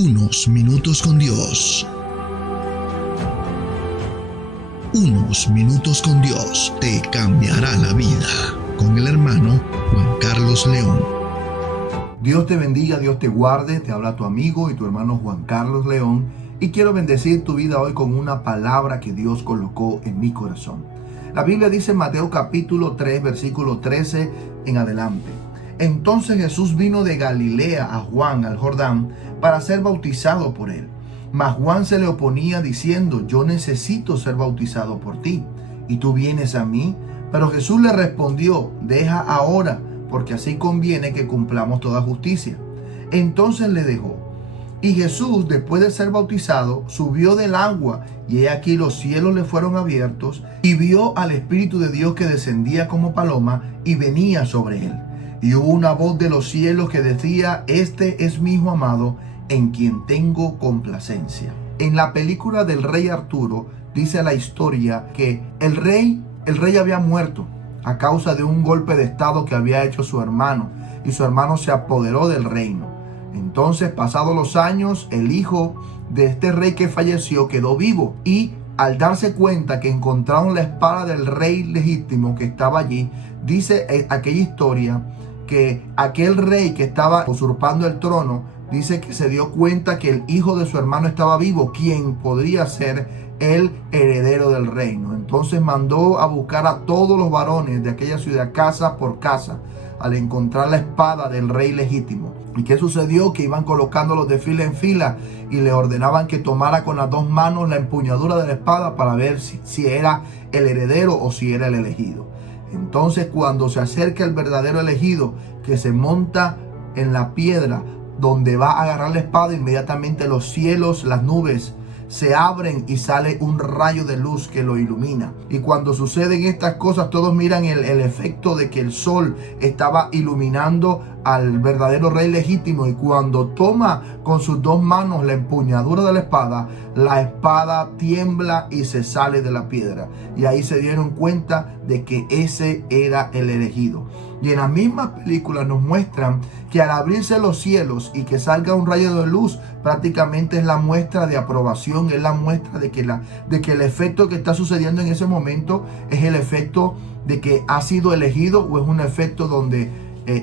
Unos minutos con Dios. Unos minutos con Dios te cambiará la vida. Con el hermano Juan Carlos León. Dios te bendiga, Dios te guarde. Te habla tu amigo y tu hermano Juan Carlos León. Y quiero bendecir tu vida hoy con una palabra que Dios colocó en mi corazón. La Biblia dice en Mateo capítulo 3, versículo 13 en adelante. Entonces Jesús vino de Galilea a Juan al Jordán para ser bautizado por él. Mas Juan se le oponía diciendo: yo necesito ser bautizado por ti, y tú vienes a mí. Pero Jesús le respondió: deja ahora, porque así conviene que cumplamos toda justicia. Entonces le dejó. Y Jesús, después de ser bautizado, subió del agua, y he aquí los cielos le fueron abiertos, y vio al Espíritu de Dios que descendía como paloma y venía sobre él. Y hubo una voz de los cielos que decía: este es mi Hijo amado, en quien tengo complacencia. En la película del rey Arturo dice la historia que el rey había muerto a causa de un golpe de estado que había hecho su hermano, y su hermano se apoderó del reino. Entonces, pasados los años, el hijo de este rey que falleció quedó vivo, y al darse cuenta que encontraron la espada del rey legítimo que estaba allí, dice aquella historia que aquel rey que estaba usurpando el trono, dice que se dio cuenta que el hijo de su hermano estaba vivo, quien podría ser el heredero del reino. Entonces mandó a buscar a todos los varones de aquella ciudad, casa por casa, al encontrar la espada del rey legítimo. ¿Y qué sucedió? Que iban colocándolos de fila en fila y le ordenaban que tomara con las dos manos la empuñadura de la espada para ver si era el heredero o si era el elegido. Entonces, cuando se acerca el verdadero elegido, que se monta en la piedra donde va a agarrar la espada, inmediatamente los cielos, las nubes se abren y sale un rayo de luz que lo ilumina. Y cuando suceden estas cosas, todos miran el efecto de que el sol estaba iluminando al verdadero rey legítimo. Y cuando toma con sus dos manos la empuñadura de la espada tiembla y se sale de la piedra. Y ahí se dieron cuenta de que ese era el elegido. Y en las mismas películas nos muestran que al abrirse los cielos y que salga un rayo de luz, prácticamente es la muestra de aprobación, es la muestra de que el efecto que está sucediendo en ese momento es el efecto de que ha sido elegido, o es un efecto donde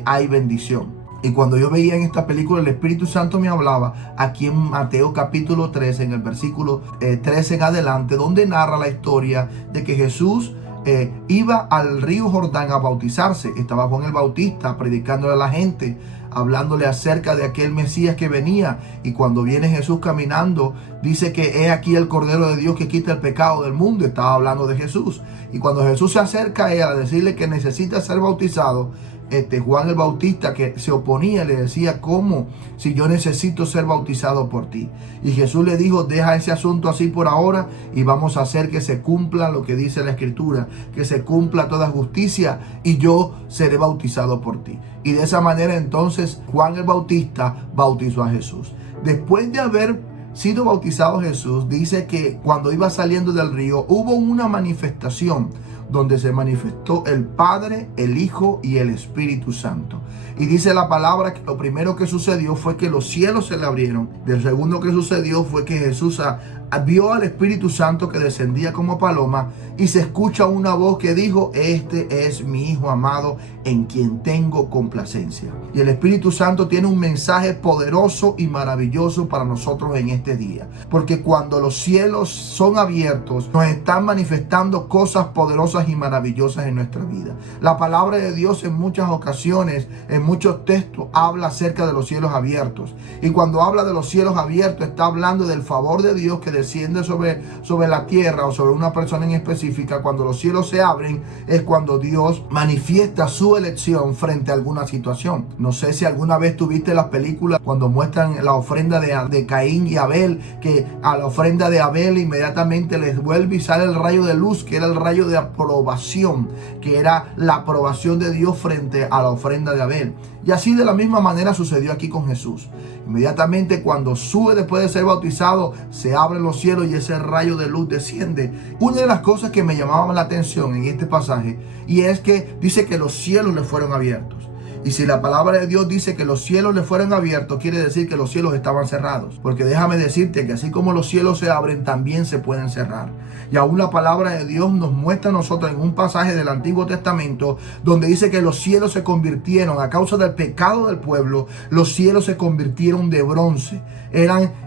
hay bendición. Y cuando yo veía en esta película, el Espíritu Santo me hablaba aquí en Mateo capítulo 13, en el versículo 13 en adelante, donde narra la historia de que Jesús iba al río Jordán a bautizarse. Estaba Juan el Bautista predicándole a la gente, hablándole acerca de aquel Mesías que venía. Y cuando viene Jesús caminando, dice que he aquí el Cordero de Dios que quita el pecado del mundo. Estaba hablando de Jesús. Y cuando Jesús se acerca a él a decirle que necesita ser bautizado, Juan el Bautista, que se oponía, le decía: ¿cómo? Si yo necesito ser bautizado por ti. Y Jesús le dijo: deja ese asunto así por ahora, y vamos a hacer que se cumpla lo que dice la Escritura, que se cumpla toda justicia, y yo seré bautizado por ti. Y de esa manera entonces Juan el Bautista bautizó a Jesús. Después de haber sido bautizado Jesús, dice que cuando iba saliendo del río hubo una manifestación donde se manifestó el Padre, el Hijo y el Espíritu Santo. Y dice la palabra que lo primero que sucedió fue que los cielos se le abrieron. Lo segundo que sucedió fue que Jesús vio al Espíritu Santo que descendía como paloma, y se escucha una voz que dijo: este es mi Hijo amado, en quien tengo complacencia. Y el Espíritu Santo tiene un mensaje poderoso y maravilloso para nosotros en este día, porque cuando los cielos son abiertos, nos están manifestando cosas poderosas y maravillosas en nuestra vida. La palabra de Dios en muchas ocasiones, en muchos textos, habla acerca de los cielos abiertos. Y cuando habla de los cielos abiertos, está hablando del favor de Dios que desciende sobre la tierra o sobre una persona en específica. Cuando los cielos se abren, es cuando Dios manifiesta su elección frente a alguna situación. No sé si alguna vez tuviste las películas cuando muestran la ofrenda de Caín y Abel, que a la ofrenda de Abel inmediatamente les vuelve y sale el rayo de luz, que era el rayo de aprobación, que era la aprobación de Dios frente a la ofrenda de Abel. Y así de la misma manera sucedió aquí con Jesús. Inmediatamente cuando sube después de ser bautizado, se abren los cielos y ese rayo de luz desciende. Una de las cosas que me llamaba la atención en este pasaje, y es que dice que los cielos le fueron abiertos. Y si la palabra de Dios dice que los cielos le fueron abiertos, quiere decir que los cielos estaban cerrados. Porque déjame decirte que así como los cielos se abren, también se pueden cerrar. Y aún la palabra de Dios nos muestra a nosotros en un pasaje del Antiguo Testamento donde dice que los cielos se convirtieron, a causa del pecado del pueblo, los cielos se convirtieron de bronce.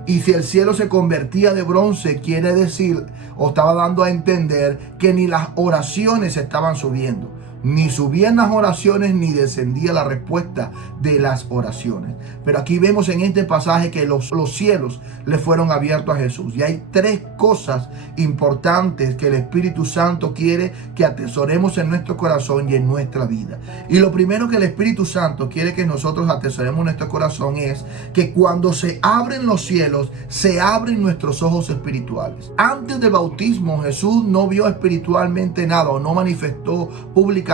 Y si el cielo se convertía de bronce, quiere decir, o estaba dando a entender, que ni las oraciones estaban subiendo. Ni subían las oraciones, ni descendía la respuesta de las oraciones. Pero aquí vemos en este pasaje que los cielos le fueron abiertos a Jesús. Y hay tres cosas importantes que el Espíritu Santo quiere que atesoremos en nuestro corazón y en nuestra vida. Y lo primero que el Espíritu Santo quiere que nosotros atesoremos en nuestro corazón es que cuando se abren los cielos, se abren nuestros ojos espirituales. Antes del bautismo, Jesús no vio espiritualmente nada o no manifestó públicamente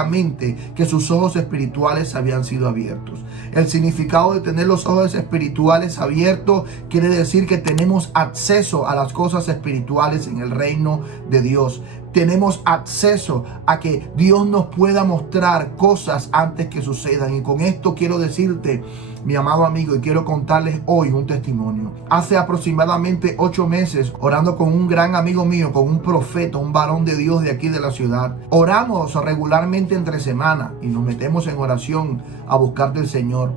que sus ojos espirituales habían sido abiertos. El significado de tener los ojos espirituales abiertos quiere decir que tenemos acceso a las cosas espirituales en el reino de Dios. Tenemos acceso a que Dios nos pueda mostrar cosas antes que sucedan. Y con esto quiero decirte, mi amado amigo, y quiero contarles hoy un testimonio. Hace aproximadamente 8 meses, orando con un gran amigo mío, con un profeta, un varón de Dios de aquí de la ciudad. Oramos regularmente entre semanas y nos metemos en oración a buscar del Señor.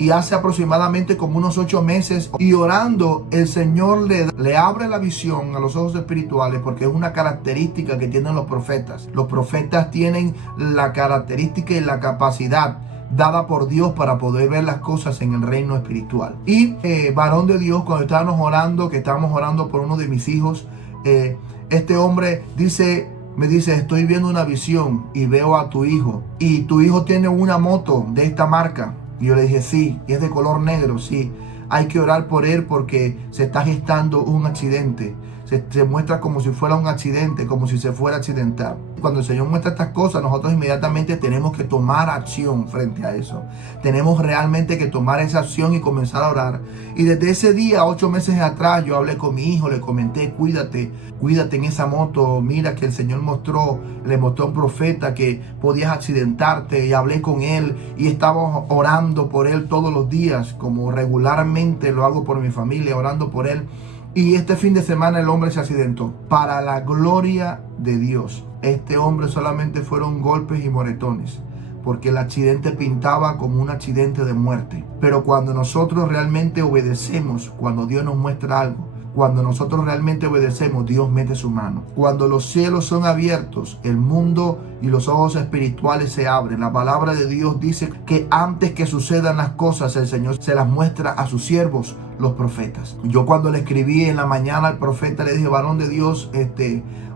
Y hace aproximadamente como unos 8 meses, y orando, el Señor le abre la visión a los ojos espirituales, porque es una característica que tienen los profetas. Los profetas tienen la característica y la capacidad dada por Dios para poder ver las cosas en el reino espiritual. Y varón de Dios, cuando estábamos orando por uno de mis hijos, este hombre me dice, estoy viendo una visión y veo a tu hijo. Y tu hijo tiene una moto de esta marca. Y yo le dije, sí, y es de color negro, sí. Hay que orar por él porque se está gestando un accidente. Se muestra como si fuera un accidente, como si se fuera a accidentar. Cuando el Señor muestra estas cosas, nosotros inmediatamente tenemos que tomar acción frente a eso. Tenemos realmente que tomar esa acción y comenzar a orar. Y desde ese día, 8 meses atrás, yo hablé con mi hijo, le comenté, cuídate en esa moto. Mira que el Señor le mostró a un profeta que podías accidentarte. Y hablé con él y estaba orando por él todos los días, como regularmente lo hago por mi familia, orando por él. Y este fin de semana el hombre se accidentó. Para la gloria de Dios, este hombre solamente fueron golpes y moretones, porque el accidente pintaba como un accidente de muerte. Pero cuando nosotros realmente obedecemos, cuando Dios nos muestra algo, cuando nosotros realmente obedecemos, Dios mete su mano. Cuando los cielos son abiertos, el mundo y los ojos espirituales se abren. La palabra de Dios dice que antes que sucedan las cosas, el Señor se las muestra a sus siervos, los profetas. Yo cuando le escribí en la mañana al profeta, le dije, varón de Dios,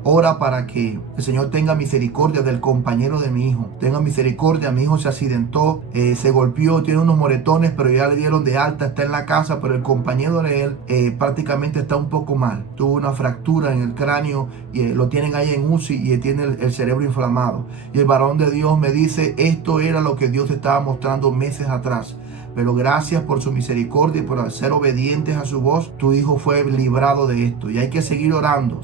ora para que el Señor tenga misericordia del compañero de mi hijo. Tenga misericordia, mi hijo se accidentó, se golpeó, tiene unos moretones, pero ya le dieron de alta, está en la casa, pero el compañero de él prácticamente está un poco mal. Tuvo una fractura en el cráneo y lo tienen ahí en UCI y tiene el cerebro inflamado. Y el varón de Dios me dice, esto era lo que Dios estaba mostrando meses atrás. Pero gracias por su misericordia y por ser obedientes a su voz, tu hijo fue librado de esto. Y hay que seguir orando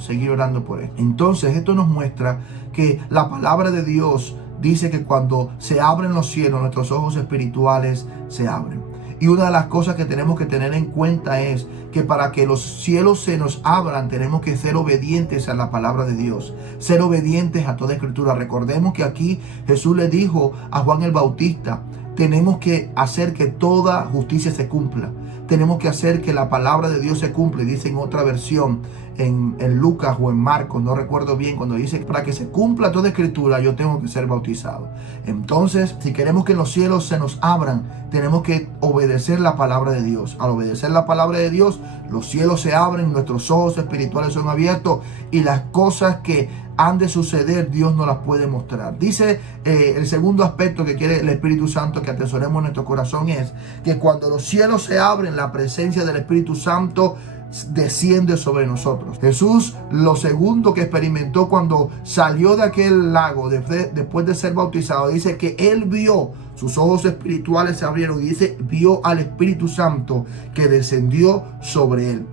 por él. Entonces esto nos muestra que la palabra de Dios dice que cuando se abren los cielos, nuestros ojos espirituales se abren. Y una de las cosas que tenemos que tener en cuenta es que para que los cielos se nos abran, tenemos que ser obedientes a la palabra de Dios. Ser obedientes a toda escritura. Recordemos que aquí Jesús le dijo a Juan el Bautista, tenemos que hacer que toda justicia se cumpla. Tenemos que hacer que la palabra de Dios se cumpla. Dice en otra versión, en Lucas o en Marcos, no recuerdo bien, cuando dice, para que se cumpla toda escritura, yo tengo que ser bautizado. Entonces, si queremos que los cielos se nos abran, tenemos que obedecer la palabra de Dios. Al obedecer la palabra de Dios, los cielos se abren, nuestros ojos espirituales son abiertos y las cosas que han de suceder, Dios nos las puede mostrar. Dice el segundo aspecto que quiere el Espíritu Santo que atesoremos en nuestro corazón es que cuando los cielos se abren, la presencia del Espíritu Santo desciende sobre nosotros. Jesús, lo segundo que experimentó cuando salió de aquel lago después de ser bautizado, dice que él vio, sus ojos espirituales se abrieron y dice, vio al Espíritu Santo que descendió sobre él.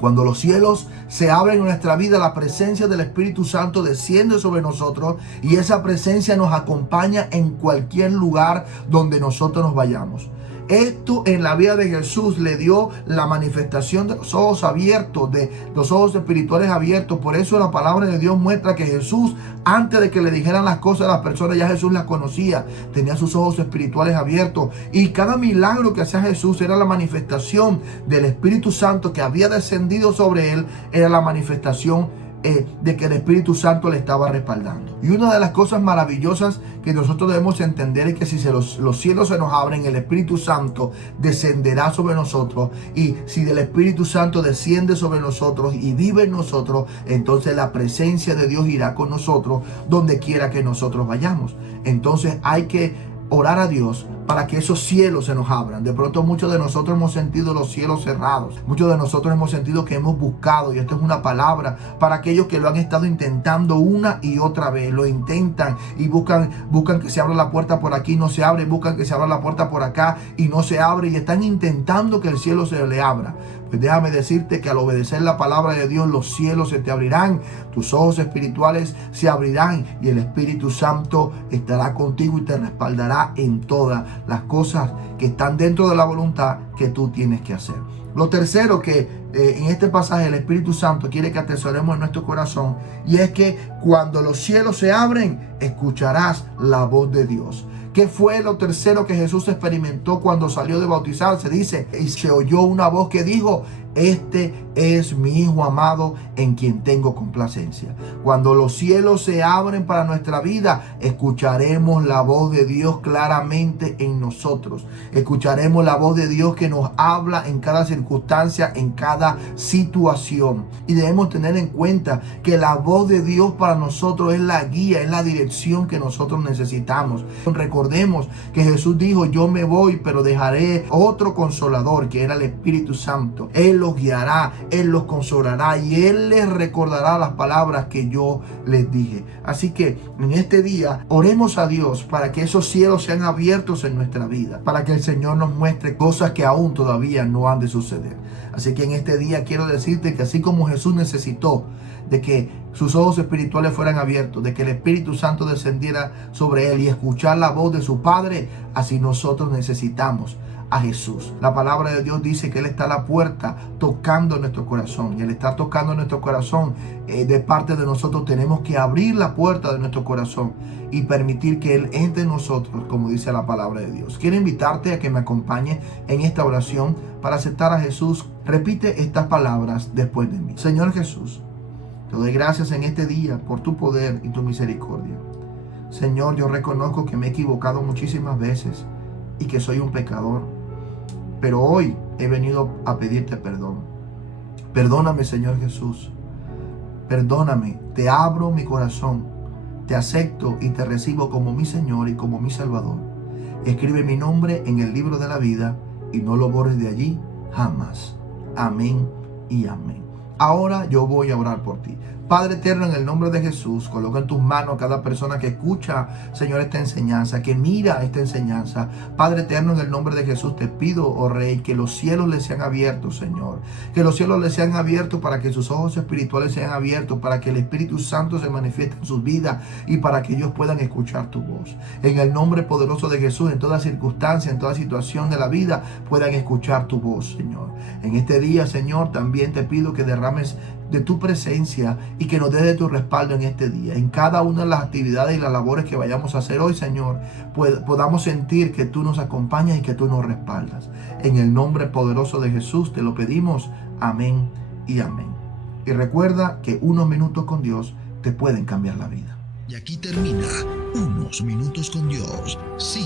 Cuando los cielos se abren en nuestra vida, la presencia del Espíritu Santo desciende sobre nosotros y esa presencia nos acompaña en cualquier lugar donde nosotros nos vayamos. Esto en la vida de Jesús le dio la manifestación de los ojos abiertos, de los ojos espirituales abiertos. Por eso la palabra de Dios muestra que Jesús, antes de que le dijeran las cosas a las personas, ya Jesús las conocía. Tenía sus ojos espirituales abiertos. Y cada milagro que hacía Jesús era la manifestación del Espíritu Santo que había descendido sobre él. Era la manifestación de que el Espíritu Santo le estaba respaldando. Y una de las cosas maravillosas que nosotros debemos entender es que si los cielos se nos abren, el Espíritu Santo descenderá sobre nosotros. Y si el Espíritu Santo desciende sobre nosotros y vive en nosotros, entonces la presencia de Dios irá con nosotros donde quiera que nosotros vayamos. Entonces hay que orar a Dios para que esos cielos se nos abran. De pronto muchos de nosotros hemos sentido los cielos cerrados. Muchos de nosotros hemos sentido que hemos buscado, y esto es una palabra para aquellos que lo han estado intentando una y otra vez. Lo intentan y buscan que se abra la puerta por aquí, no se abre. Buscan que se abra la puerta por acá y no se abre. Y están intentando que el cielo se le abra. Pues déjame decirte que al obedecer la palabra de Dios, los cielos se te abrirán, tus ojos espirituales se abrirán y el Espíritu Santo estará contigo y te respaldará en todas las cosas que están dentro de la voluntad que tú tienes que hacer. Lo tercero que en este pasaje el Espíritu Santo quiere que atesoremos en nuestro corazón, y es que cuando los cielos se abren, escucharás la voz de Dios. ¿Qué fue lo tercero que Jesús experimentó cuando salió de bautizarse? Dice, y se oyó una voz que dijo: este es mi Hijo amado en quien tengo complacencia. Cuando los cielos se abren para nuestra vida, escucharemos la voz de Dios claramente en nosotros. Escucharemos la voz de Dios que nos habla en cada circunstancia, en cada situación. Y debemos tener en cuenta que la voz de Dios para nosotros es la guía, es la dirección que nosotros necesitamos. Recordemos que Jesús dijo: yo me voy, pero dejaré otro consolador, que era el Espíritu Santo. Él los guiará, Él los consolará y Él les recordará las palabras que yo les dije. Así que en este día oremos a Dios para que esos cielos sean abiertos en nuestra vida, para que el Señor nos muestre cosas que aún todavía no han de suceder. Así que en este día quiero decirte que así como Jesús necesitó de que sus ojos espirituales fueran abiertos, de que el Espíritu Santo descendiera sobre él y escuchar la voz de su Padre, así nosotros necesitamos a Jesús. La palabra de Dios dice que Él está a la puerta tocando nuestro corazón, y al estar tocando nuestro corazón, de parte de nosotros tenemos que abrir la puerta de nuestro corazón y permitir que Él entre en nosotros, como dice la palabra de Dios. Quiero invitarte a que me acompañe en esta oración para aceptar a Jesús. Repite estas palabras después de mí. Señor Jesús, te doy gracias en este día por tu poder y tu misericordia. Señor, yo reconozco que me he equivocado muchísimas veces y que soy un pecador, pero hoy he venido a pedirte perdón. Perdóname, Señor Jesús. Perdóname, te abro mi corazón, te acepto y te recibo como mi Señor y como mi Salvador. Escribe mi nombre en el libro de la vida y no lo borres de allí jamás. Amén y amén. Ahora yo voy a orar por ti. Padre eterno, en el nombre de Jesús, coloca en tus manos a cada persona que escucha, Señor, esta enseñanza, que mira esta enseñanza. Padre eterno, en el nombre de Jesús te pido, oh Rey, que los cielos les sean abiertos, Señor. Que los cielos les sean abiertos para que sus ojos espirituales sean abiertos, para que el Espíritu Santo se manifieste en sus vidas y para que ellos puedan escuchar tu voz. En el nombre poderoso de Jesús, en toda circunstancia, en toda situación de la vida, puedan escuchar tu voz, Señor. En este día, Señor, también te pido que derrames de tu presencia y que nos dé de tu respaldo en este día. En cada una de las actividades y las labores que vayamos a hacer hoy, Señor, podamos sentir que tú nos acompañas y que tú nos respaldas. En el nombre poderoso de Jesús te lo pedimos. Amén y amén. Y recuerda que unos minutos con Dios te pueden cambiar la vida. Y aquí termina Unos Minutos con Dios. Sigue